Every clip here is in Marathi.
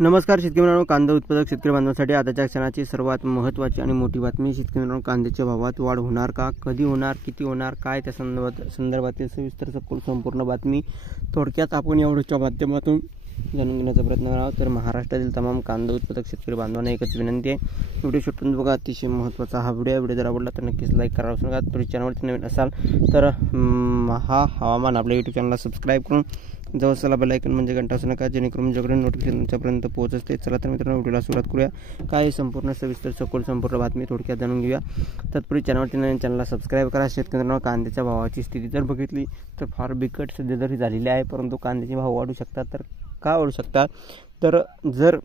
नमस्कार शेतकरी मित्रांनो, कांदा उत्पादक शेतकरी बांधवांसाठी आताच्या क्षणाची सर्वात महत्त्वाची आणि मोठी बातमी. शेतकरी मित्रांनो, कांद्याच्या भावात वाढ होणार का, कधी होणार, किती होणार, काय त्या संदर्भातील सविस्तर सखोल संपूर्ण बातमी थोडक्यात आपण या व्हिडिओच्या माध्यमातून जाणून घेण्याचा प्रयत्न करणार आहोत. तर महाराष्ट्रातील तमाम कांदा उत्पादक शेतकरी बांधवांना एकच विनंती आहे, व्हिडिओ शेवटपर्यंत बघा. अतिशय महत्त्वाचा हा व्हिडिओ जर आवडला तर नक्कीच लाईक करा. नका तुम्ही चॅनलवरती नवीन असाल तर हा हवामान आपल्या यूट्यूब चॅनलला सबस्क्राईब करून जवळचा बेल आयकॉन म्हणजे घंटा असू नका, जेणेकरून माझ्याकडे नोटिफिकेशन तुमच्यापर्यंत पोहोचते. चला तर मित्रांनो, व्हिडिओला सुरुवात करूया. काय संपूर्ण सविस्तर सखोल संपूर्ण बातमी थोडक्यात जाणून घेऊया. तत्पूर्वी चॅनलला सबस्क्राईब करा. शेतकऱ्यांना कांद्याच्या भावाची स्थिती जर बघितली तर फार बिकट सध्या जरी झालेली आहे, परंतु कांद्याचे भाव वाढू शकतात. तर का वाढू शकतात, तर जर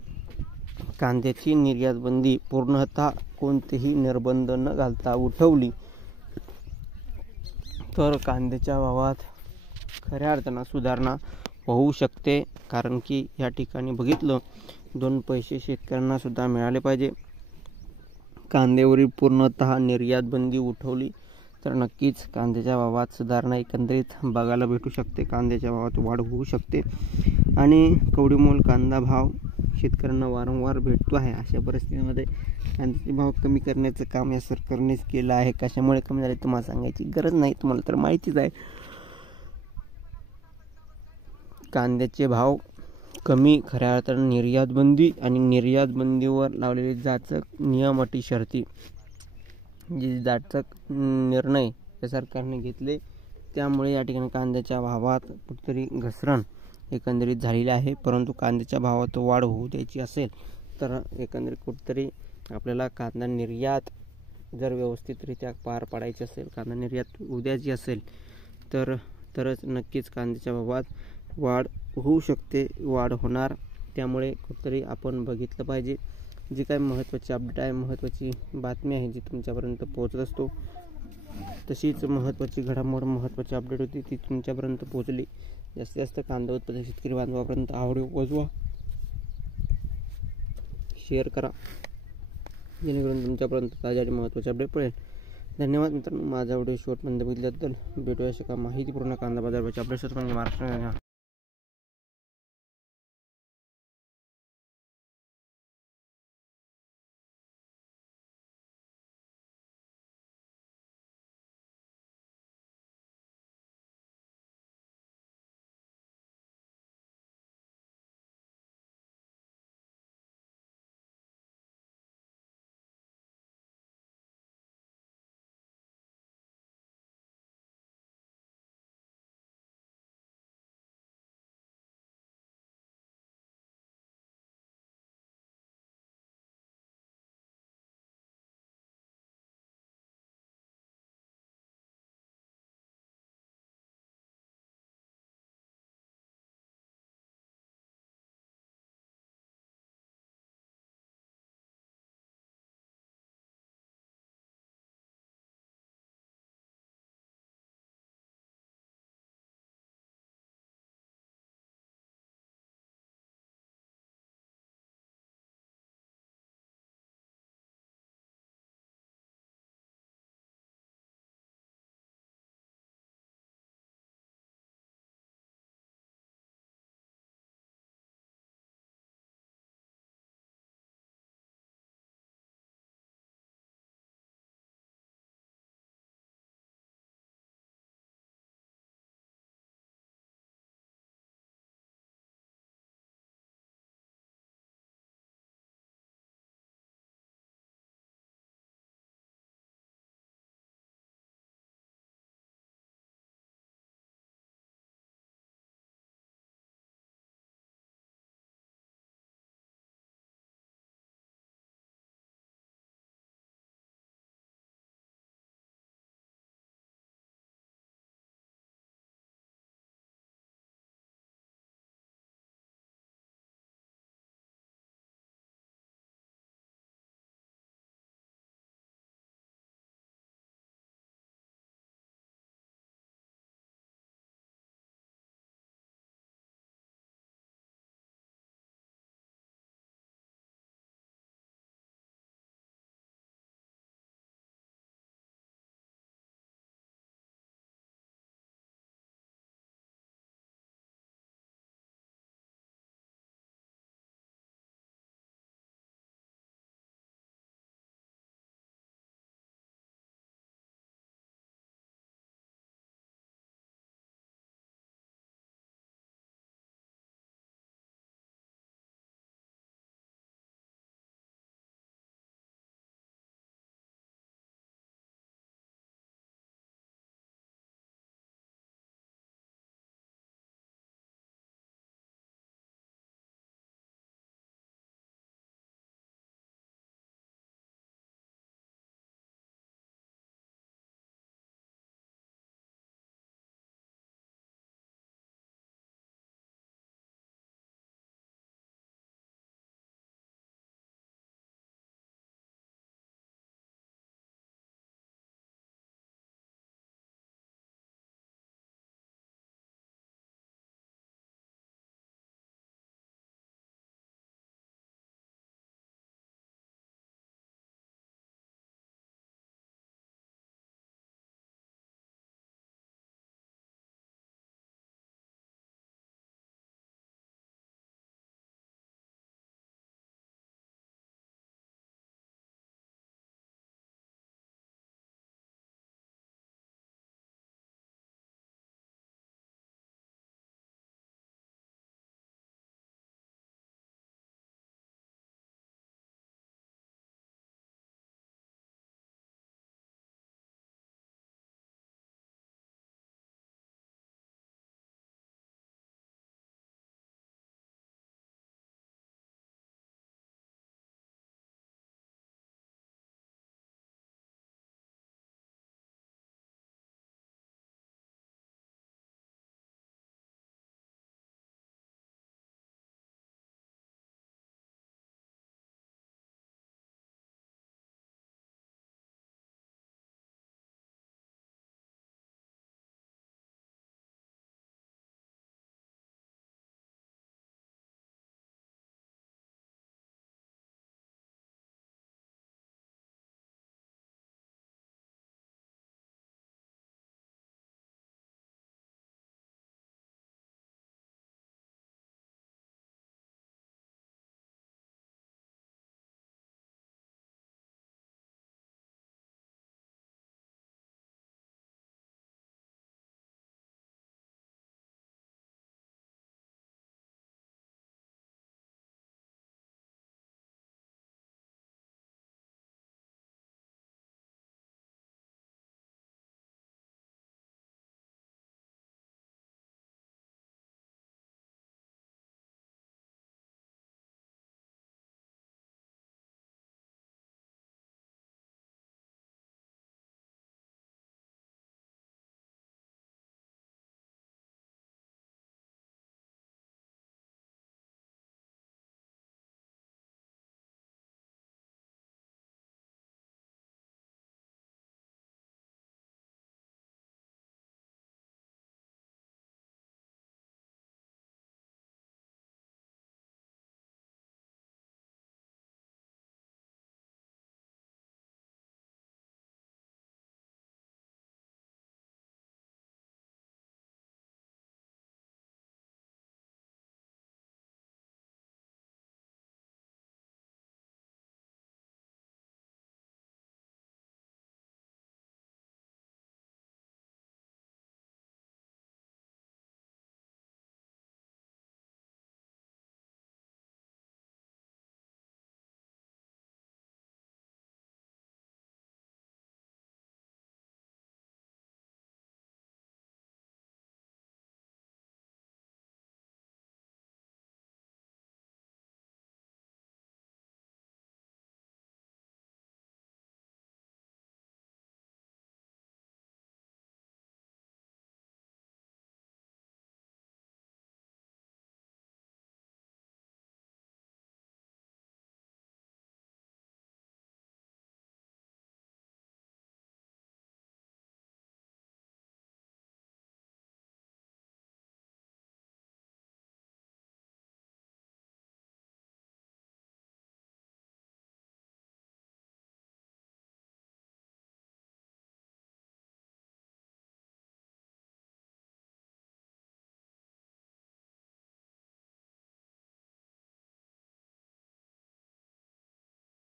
कांद्याची निर्यात बंदी पूर्णतः कोणतेही निर्बंध न घालता उठवली तर कांद्याच्या भावात खऱ्या अर्थानं सुधारणा होऊ शकते. कारण की या ठिकाणी बघितलं, दोन पैसे शेतकऱ्यांना सुद्धा मिळाले पाहिजे. कांद्यावरील पूर्णतः निर्यात बंदी उठवली तर नक्कीच कांद्याच्या भावात सुधारणा एकंदरीत बघायला भेटू शकते. कांद्याच्या भावात वाढ होऊ शकते आणि कवडीमोल कांदा भाव शेतकऱ्यांना वारंवार भेटतो आहे. अशा परिस्थितीमध्ये कांद्याचे भाव कमी करण्याचं काम या सरकारनेच केलं आहे. कशामुळे कमी झाले तुम्हाला सांगायची गरज नाही, तुम्हाला तर माहितीच आहे. कांद्याचे भाव कमी खऱ्या अर्थानं निर्यात बंदी आणि निर्यात बंदीवर लावलेले जाचक नियम अटी शर्ती, जे जाचक निर्णय या सरकारने घेतले, त्यामुळे या ठिकाणी कांद्याच्या भावात कुठेतरी घसरण एकंदरीत झालेली आहे. परंतु कांद्याच्या भावात वाढ होऊ द्यायची असेल तर एकंदरीत कुठेतरी आपल्याला कांदा निर्यात जर व्यवस्थितरित्या पार पाडायची असेल, कांदा निर्यात होऊ द्यायची असेल तरच नक्कीच कांद्याच्या भावात वाढ होऊ शकते, वाढ होणार. त्यामुळे कुठेतरी आपण बघितलं पाहिजे. जी काही महत्त्वाची अपडेट आहे, महत्त्वाची बातमी आहे, जी तुमच्यापर्यंत पोहोचत असतो, तशीच महत्त्वाची घडामोड, महत्त्वाची अपडेट होती ती तुमच्यापर्यंत पोहोचली. जास्तीत जास्त कांदा उत्पादक शेतकरी बांधवापर्यंत हा व्हिडिओ पोहोचवा, शेअर करा, जेणेकरून तुमच्यापर्यंत ताज्या आणि महत्त्वाचे अपडेट पडेल. धन्यवाद मित्रांनो, माझा व्हिडिओ शेवटपर्यंत बघितल्याबद्दल. भेटूया अशा माहितीपूर्ण कांदा बाजारभावाच्या अपडेट्स म्हणजे महाराष्ट्र